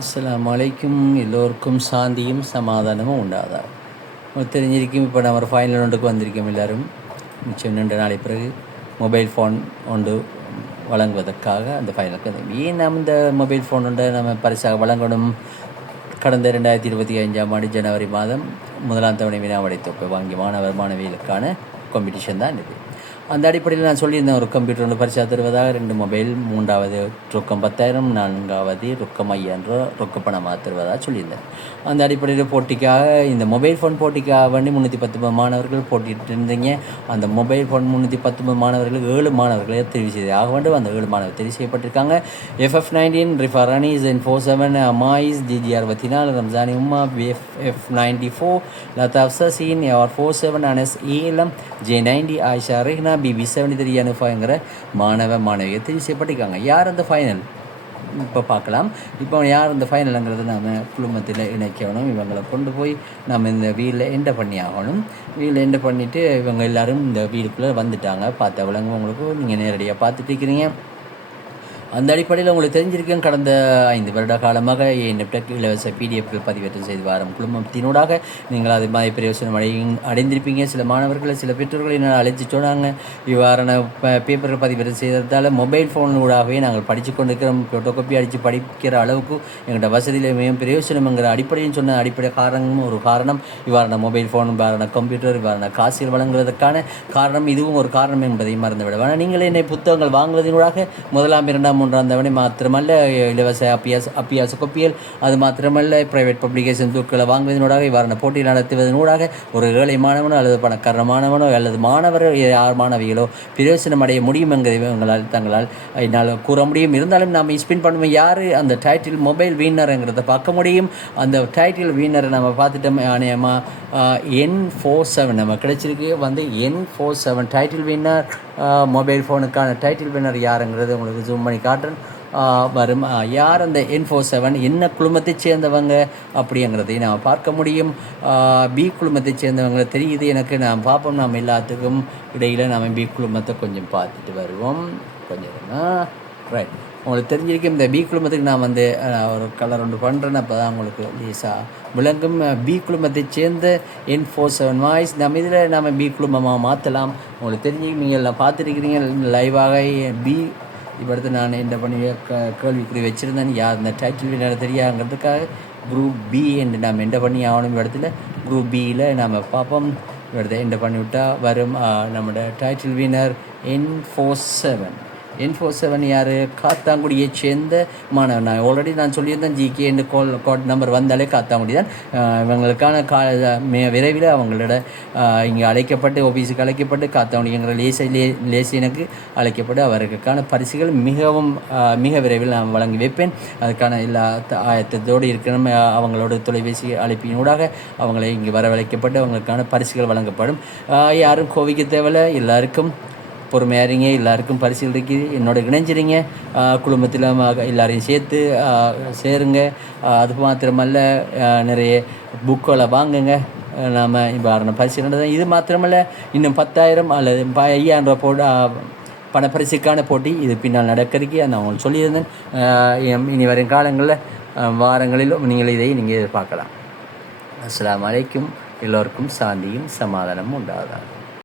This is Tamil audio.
அஸ்ஸலாமு அலைக்கும் எல்லோருக்கும் சாந்தியும் சமாதானமும் உண்டாதா உங்களுக்கு தெரிஞ்சிருக்கும் இப்போ நம்ம ஒரு ஃபைனல் ஒன்றுக்கு வந்திருக்கோம் எல்லாரும். மிச்சம் ரெண்டு நாளை பிறகு மொபைல் ஃபோன் ஒன்று வழங்குவதற்காக அந்த ஃபைனலுக்கு ஏன் நம்ம இந்த மொபைல் ஃபோன் உண்டு நம்ம பரிசாக வழங்கணும்? கடந்த ரெண்டாயிரத்தி இருபத்தி அஞ்சாம் ஆண்டு ஜனவரி மாதம் முதலாம் தவணை வினாவடை தொகை வாங்கி மாணவர் மாணவிகளுக்கான காம்படிஷன் தான் இது. அந்த அடிப்படையில் நான் சொல்லியிருந்தேன் ஒரு கம்ப்யூட்டர் ஒன்று பரிசா தருவதாக ரெண்டு மொபைல் மூன்றாவது ரொக்கம் பத்தாயிரம் நான்காவது ரொக்கம் ஐயாயிரம் ரொக்க பணமாக தருவதாக சொல்லியிருந்தேன். அந்த அடிப்படையில் போட்டிக்காக இந்த மொபைல் ஃபோன் போட்டிக்காக வேண்டி முந்நூற்றி பத்து மாணவர்கள் போட்டிட்டு இருந்தீங்க. அந்த மொபைல் ஃபோன் முந்நூற்றி பத்து மாணவர்கள் ஏழு மாணவர்களை தெரிவு செய்து ஆக வேண்டும் அந்த ஏழு மாணவர் தெரிவு செய்யப்பட்டிருக்காங்க. எஃப்எஃப் நைன்டீன் ரிஃபரானி என் ஃபோர் செவன் அமாயிஸ் ஜிஜி அறுபத்தி நாலு Ramzani Uma F F ninety four Latha அப்சசீன் AR four seven Anas ALM J ninety Ayisha Rehna BB seventy three அனுஃபாங்கிற மாணவ மாணவியை தெரிவு செய்யப்பட்டிருக்காங்க. யார் அந்த ஃபைனல் இப்போ பார்க்கலாம். இப்போ யார் இந்த ஃபைனலுங்கிறது நாம் குழுமத்தில் இணைக்கணும். இவங்களை கொண்டு போய் நம்ம இந்த வீலில் என்ட பண்ணி ஆகணும். வீலில் என்ட பண்ணிவிட்டு இவங்க எல்லாரும் இந்த வீலுக்குள்ளே வந்துட்டாங்க. பார்த்த விலங்கு உங்களுக்கு நீங்கள் நேரடியாக பார்த்துட்டு இருக்கிறீங்க. அந்த அடிப்படையில் உங்களுக்கு தெரிஞ்சிருக்கேன் கடந்த ஐந்து வருட காலமாக நெப்டெக் இலவச பிடிஎஃப்கள் பதிவேற்றம் செய்து வாரம் குழுமத்தினூடாக நீங்கள் அது மாதிரி பிரயோசனம் அடை அடைந்திருப்பீங்க. சில மாணவர்களை சில பெற்றோர்களை என்னால் அழைச்சி சொன்னாங்க? இவ்வாறான பேப்பர்கள் பதிவேற்றம் செய்ததால் மொபைல் ஃபோனூடாகவே நாங்கள் படித்து கொண்டிருக்கிறோம். ஃபோட்டோகாப்பி அடித்து படிக்கிற அளவுக்கு எங்கள்கிட்ட வசதியில் மிகவும் பிரயோசனம்ங்கிற அடிப்படையும் சொன்ன அடிப்படை காரணமும் ஒரு காரணம் இவ்வாறான மொபைல் ஃபோன் இவ்வாறான கம்ப்யூட்டர் இவ்வாறான காசில் வழங்குவதற்கான காரணம் இதுவும் ஒரு காரணம் என்பதை மறந்துவிட வேணாம். நீங்கள் என்னை புத்தகங்கள் வாங்குவதனூடாக முதலாம் இரண்டாம் மூன்றாம் தவணை மாத்திரமல்ல இலவச அப்பியாஸ் அப்பியாச கொப்பியல் அது மாத்திரமல்ல பிரைவேட் பப்ளிகேஷன் தூக்களை வாங்குவதனூடாக இவ்வாறான போட்டி நடத்துவதனூடாக ஒரு ஏழை மாணவனோ அல்லது பணக்கார மாணவனோ அல்லது மாணவர் யார் மாணவிகளோ பிரயோசனம் அடைய முடியும் என்கிறதை உங்களால் தங்களால் என்னால் கூற முடியும். இருந்தாலும் நாம் ஸ்பின் பண்ணுவோம் யார் அந்த டைட்டில் மொபைல் வீனருங்கிறத பார்க்க முடியும். அந்த டைட்டில் வீனரை நம்ம பார்த்துட்டோம் ஆணையமாக என் ஃபோர் செவன் நம்ம கிடைச்சிருக்கு. வந்து N four seven title winner mobile ஃபோனுக்கான title winner யாருங்கிறது உங்களுக்கு ஜூம் பண்ணி காட்டுறேன். வரும். யார் அந்த என் ஃபோர் செவன் என்ன குழுமத்தை சேர்ந்தவங்க? அப்படிங்கிறதையும் நாம் பார்க்க முடியும். பி குழுமத்தை சேர்ந்தவங்க தெரியுது. எனக்கு நாம் பார்ப்போம். நாம் எல்லாத்துக்கும் இடையில் நாம் பி குழுமத்தை கொஞ்சம் பார்த்துட்டு வருவோம். கொஞ்சம் ரைட் உங்களுக்கு தெரிஞ்சிருக்கும் இந்த பி குழுமத்துக்கு நான் வந்து ஒரு கலர் ஒன்று பண்ணுறேன் அப்போ தான் உங்களுக்கு லேசாக விளங்கும். பி குழுமத்தை சேர்ந்த என் ஃபோர் செவன் வாய்ஸ் நம்ம இதில் நம்ம பி குழுமமாக மாற்றலாம் உங்களுக்கு தெரிஞ்சு நீங்கள் எல்லாம் பார்த்துருக்கிறீங்க லைவாக பி இவ்வளத்து நான் என்ன பண்ணி க கேள்விக்குறி வச்சுருந்தேன். யார் இந்த டைட்டில் வினர் தெரியாங்கிறதுக்காக குரூப் பி என்று நாம் என்ன பண்ணி ஆகணும் இடத்துல குரூப் பியில் நாம் பார்ப்போம். இடத்த என்ன பண்ணிவிட்டா வரும் அஹ், நம்மளோட title winner N four seven N four seven யார்? காத்தாங்குடியை சேர்ந்த மாணவன் நான் ஆல்ரெடி நான் சொல்லியிருந்தேன் ஜிகே என்று கால் கோட் நம்பர் வந்தாலே காத்தாங்குடி தான். இவங்களுக்கான கா மே விரைவில் அவங்களோட இங்கே அழைக்கப்பட்டு ஆஃபீஸுக்கு அழைக்கப்பட்டு காத்தாங்குடிங்கிற லேசை லே லேசினுக்கு அழைக்கப்பட்டு அவருக்கான பரிசுகள் மிகவும் மிக விரைவில் நான் வழங்கி வைப்பேன். அதுக்கான எல்லா ஆயத்தத்தோடு இருக்கணும் அவங்களோட தொலைபேசி அழைப்பினூடாக அவங்களை இங்கே வரவழைக்கப்பட்டு அவங்களுக்கான பரிசுகள் வழங்கப்படும். யாரும் கோவிக்க தேவையில்ல. எல்லாருக்கும் பொறுமையாக இருங்க எல்லாருக்கும் பரிசீல் இருக்குது என்னோட இணைஞ்சிருங்க. குடும்பத்தில் எல்லாரையும் சேர்த்து சேருங்க. அது மாத்திரமல்ல நிறைய புக்களை வாங்குங்க. நாம் இவ்வாறான பரிசீலனை தான். இது மாத்திரமல்ல இன்னும் பத்தாயிரம் அல்லது ப ஐயாயிரம் ரூபா போட்டு பணப்பரிசுக்கான போட்டி இது பின்னால் நடக்கிறதுக்கு நான் உங்களுக்கு சொல்லியிருந்தேன். இனி வரும் காலங்களில் வாரங்களிலும் நீங்கள் இதை நீங்கள் எதிர்பார்க்கலாம். அஸ்லாம் அலைக்கும் எல்லோருக்கும் சாந்தியும் சமாதானமும் உண்டாதான்